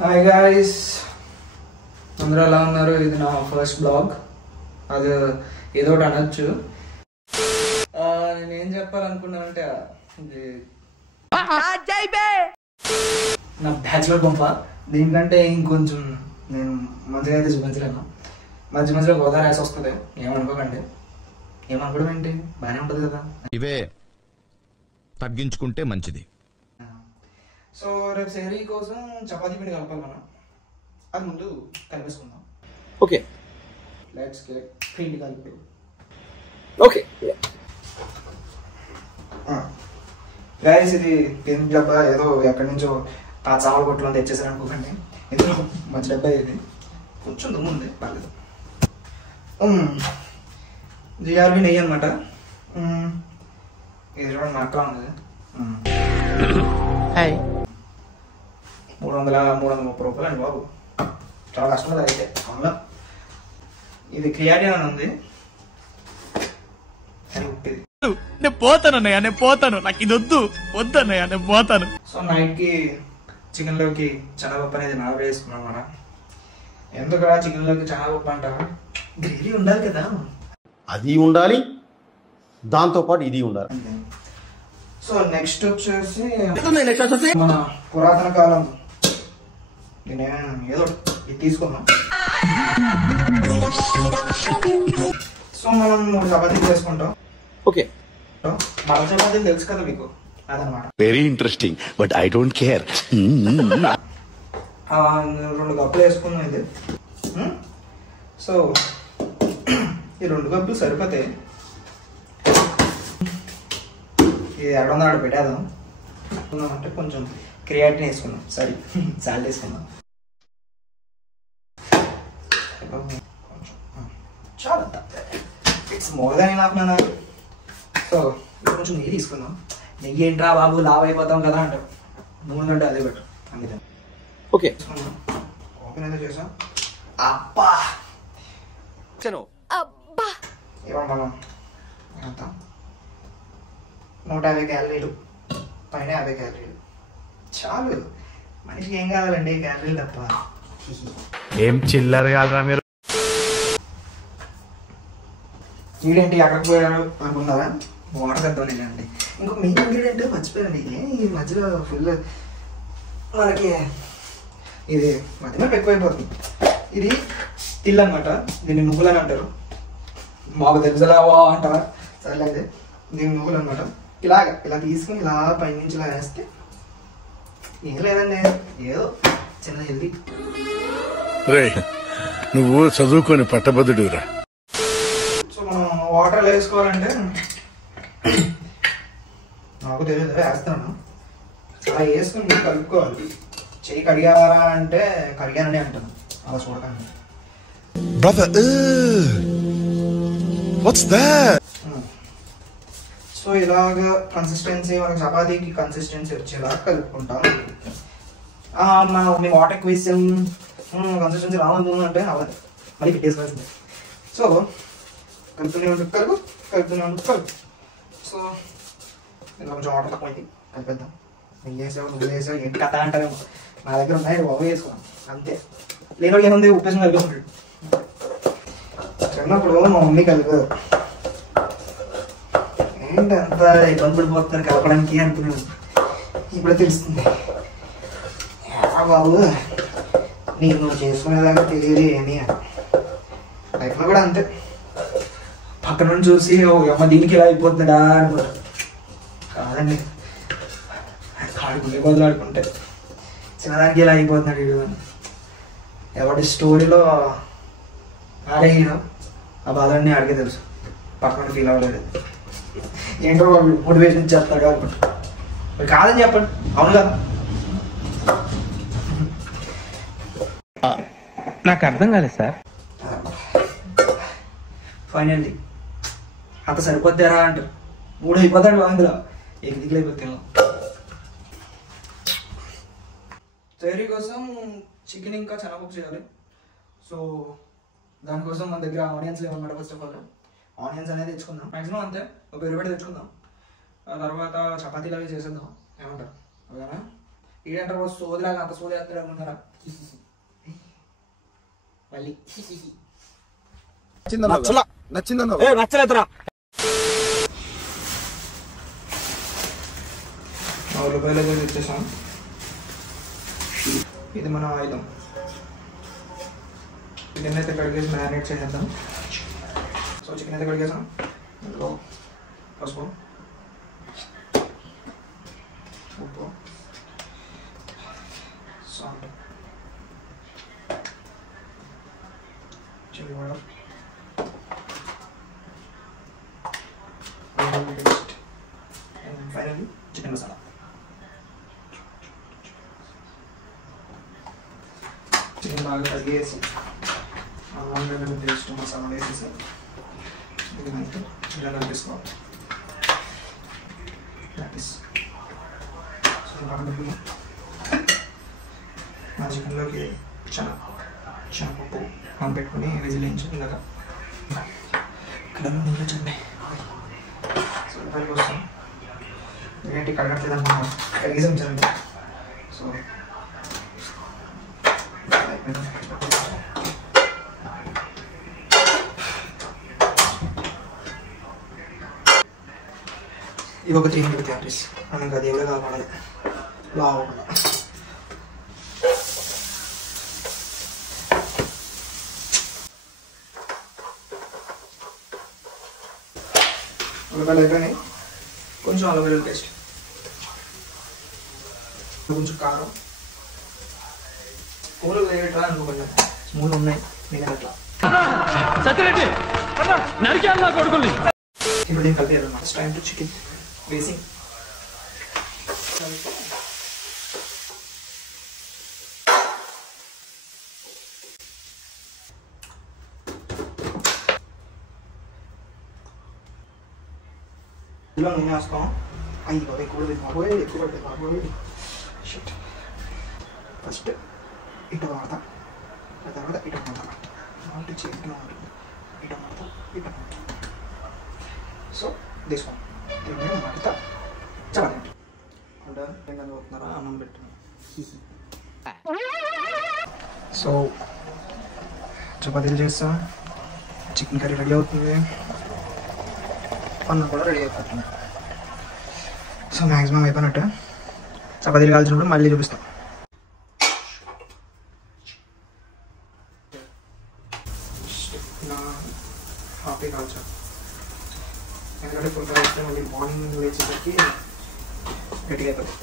Hi guys, అందరూ ఎలా ఉన్నారు? ఇది నా ఫస్ట్ బ్లాగ్. అది ఏదో ఒకటి అనొచ్చు. నేనేం చెప్పాలనుకున్నానంటే ఇది నా బ్యాచులర్ పంప. దీనికంటే ఇంకొంచెం నేను మంచిగా అయితే చూపించలేను. మధ్య మధ్యలో గోదావరి రాసి వస్తుంది, ఏమనుకోకండి. ఏమనుకోవడం ఏంటి, బాగానే ఉంటుంది కదా. ఇవే తగ్గించుకుంటే మంచిది. సో రేపు సెహరీ కోసం చపాతీ పిండి కలపాలి మనం. అది ముందు కలిపేసుకుందాం. ఓకే, లెట్స్ గెట్ పిండి కలిపి. ఓకే గాయస్, ఇది పెన్ డబ్బా ఏదో ఎక్కడి నుంచో ఆ చావల కొట్లో తెచ్చేసారు అనుకోకండి. ఇందులో మంచి డబ్బా ఇది. కొంచెం దుమ్ము ఉంది, పర్లేదు. జిఆర్బి నెయ్యి అనమాట. ఇది చూడండి, నక్కలా ఉంది. 330 రూపాయలు అండి బాబు. చాలా కష్టం అయితే. అవునా, ఇది క్రియాటిన్ అని ఉంది. నేను పోతానన్నయ్య, నేను పోతాను, నాకు ఇది వద్దన్నయ్య, నేను పోతాను. సో నైట్కి చికెన్లోకి శనగపప్పు అనేది నానబెట్టేసుకున్నాం అన్నమాట. ఎందుకు చికెన్లోకి శనగపప్పు అంటారా? గ్రేవీ ఉండాలి కదా. అది ఉండాలి, దాంతోపాటు ఇది ఉండాలి. సో నెక్స్ట్ వచ్చేసి మన పురాతన కాలం ఏదో ఇది తీసుకున్నాం. సో మనం 3 చపాతీలు చేసుకుంటాం. ఓకే, మర చపాతీలు తెలుసు కదా మీకు, అదనమాట. Very interesting, but I don't care. 2 కప్పులు వేసుకున్నాం ఇది. సో ఈ 2 కప్పులు సరిపోతాయి. ఇది ఎక్కడ ఆడ పెట్టేద్దాం అంటే కొంచెం క్రియాటిన్ వేసుకున్నాం. సారీ, సాల్ట్ వేసుకున్నాం. చాలా ఇట్స్ మోర్ దాన్ ఎనఫ్ నాన్న. సో కొంచెం నెయ్యి తీసుకుందాం. నెయ్యి ఏంట్రా బాబు, లావ్ అయిపోతాం కదా అంటారు. నూనె కంటే అదే బెటర్, అందుకని. ఓకే, ఓపెన్ అయితే చేసాం. అబ్బా ఇవ్వండి మనం ఎంత 150 క్యాలరీలు, పైన 50 క్యాలరీలు చాలు. మనిషికి ఏం కావాలండి, క్యాలరీలు తప్ప. ఏం చిల్లర కాదురా మీరు. ఇంగ్రీడియంట్ ఎక్కడికి పోయారు అనుకున్నారా? వాటర్ తెద్దాం నేనండి. ఇంకొక మెయిన్ ఇంగ్రీడియంట్ మర్చిపోయారండి. ఈ మధ్యలో ఫుల్ మనకి ఇది మధ్యలో ఎక్కువైపోతుంది. ఇది తిల్ అనమాట. దీన్ని నువ్వులు అని అంటారు. మాకు తెలుసులావా అంటారా? సరేలేదు, దీన్ని నువ్వులు అనమాట. ఇలా తీసుకుని ఇలా పైనుంచి ఇలా వేస్తే ఏం లేదండి, ఏదో చిన్న హెల్దీ. నువ్వు చదువుకొని పట్టభద్రుడురా. సో మనం వాటర్ వేసుకోవాలంటే నాకు తెలియదు, వేస్తున్నాను. అలా వేసుకుని కలుపుకోవాలి. చెయ్యి కడిగారా అంటే కడిగానని అంటాను, అలా చూడకండి. సో ఇలాగ కన్సిస్టెన్సీ, మనకి చపాతీకి కన్సిస్టెన్సీ వచ్చేలా కలుపుకుంటాం. మేము వాటర్ ఎక్కువ ఇస్తాం, కన్సిస్టెన్సీ రావద్దు అంటే అవ్వదు, మళ్ళీ పెట్టేసుకోవాల్సిందే. సో కలుపుతూనే ఉంటుంది, కలుపుతూనే ఉంటుంది. సో ఇలా కొంచెం వాటర్ తక్కువైంది, కలిపేద్దాం. నెయ్యి వేసావు, నువ్వు వేసావు, ఏంటి కథ అంటారేమో. నా దగ్గర ఉన్నాయి, బాబు వేసుకున్నాం అంతే. లేని ఏముంది, ఉప్పేసం కలిపేసుకుంటాడు. చిన్నప్పుడు మా మమ్మీ కలిపారు. ఏంటి అంత ఇబ్బంది పడిపోతున్నారు కలపడానికి అనుకున్నాను. ఇప్పుడు తెలుస్తుంది, బాబు నీకు నువ్వు చేసుకునేదాకా తెలియదు ఏమి అని. లైఫ్లో కూడా అంతే, పక్కన నుండి చూసి అమ్మ దీనికి ఇలా అయిపోతుందా అనుకుంటా. కాదండి, ఆడుకుంటే బదులాడుకుంటే చిన్నదానికి ఇలా అయిపోతున్నాడు వీడు అని. ఎవరి స్టోరీలో ఆడే హీరో, ఆ బాధలన్నీ ఆడికే తెలుసు, పక్కన ఫీల్ అవ్వలేదు. ఏంటో మోటివేషన్ ఇచ్చేస్తాడు అనుకుంటా. మరి కాదని చెప్పండి, అవును కదా. నాకు అర్థం కాలేదు సార్. ఫైనల్లీ అంత సరిపోద్దారా అంటారు. 3 అయిపోతాడు అందులో, దిగులు అయిపోతాం. తయారీ కోసం చికెన్ ఇంకా శనగపప్పు చేయాలి. సో దానికోసం మన దగ్గర ఆనియన్స్ లేవన్నమాట. ఫస్ట్ ఆఫ్ ఆల్ ఆనియన్స్ అనేది తెచ్చుకుందాం, మ్యాక్సిమం అంతే, ఒక 20 తెచ్చుకుందాం. ఆ తర్వాత చపాతీలు అవి చేసేద్దాం, ఏమంటారు? ఓకేనా? ఈడంటారు సోదిలాగా అంత సోది వేస్తారా మళ్ళీ నచ్చలేదురా. ₹100 తెచ్చేసాం. ఇది మన ఆయుధం. చికెన్ అయితే కడిగేసి మ్యారినేట్ చేసేద్దాం. సో చికెన్ అయితే కడిగేసాం. ఇందులో పసుపు, ఉప్పు, salt, chilli powder, paste and finally chicken masala. Chicken బాగా కడిగేసి అల్లం పేస్ట్ మసాలా వేసేసి ఇది మనకి ఇలా కలిపేసుకోవాలి. మా చికెన్లోకి శనగపప్పు పెట్టుకుని విజిలించి ఇలాగా ఇక్కడ నీళ్ళు చదివాయి. సో ఇప్పటికి వస్తాం. ఏంటి కడగట్లేదు అనుకున్నాం, కడిగేసాం చదివి. సో ఇవి ఒక 3 minutes క్యారెట్స్ మనకి అది ఎవరే కావాలి బాగుంది. ఉల్లిపాయలు అయిపోయినాయి. కొంచెం అల్లం వెల్లుల్లి పేస్ట్, కొంచెం కారం, కూరలు వేయట్రా అనుకోండి స్మూన్ ఉన్నాయి నేను అట్లా ఇప్పుడు దీన్ని కలిపేయాలి. First time to chicken basing ఇలా నూనె వేస్తాం. అయ్యి బాబు ఎక్కువ బాబోయ్ ఎక్కువ పడుతుంది బాబోయ్. షిట్. ఫస్ట్ ఇటు వాడతా, ఆ తర్వాత ఇటు వాడతా. అంటే చేతిలో ఉంటుంది. ఇటు వాడతా, ఇటు వాడతా. సో దిస్ వన్ నేను వాడతా. చపాతీ అంటే నేను చదువుతున్నారా అన్నం పెట్టున్నాను. సో చపాతీలు చేస్తాం. చికెన్ కర్రీ రెడీ అవుతుంది. అన్నం కూడా రెడీ అయిపోతుంది. సో మ్యాక్సిమం అయిపోయినట్టు. చపాతీలు కాల్చినప్పుడు మళ్ళీ చూపిస్తాం. నా హాఫీ కాల్చా, ఎందుకంటే ఫుల్ కాల్చితే మళ్ళీ మార్నింగ్ లేచేసరికి గట్టిగా అయిపోతుంది.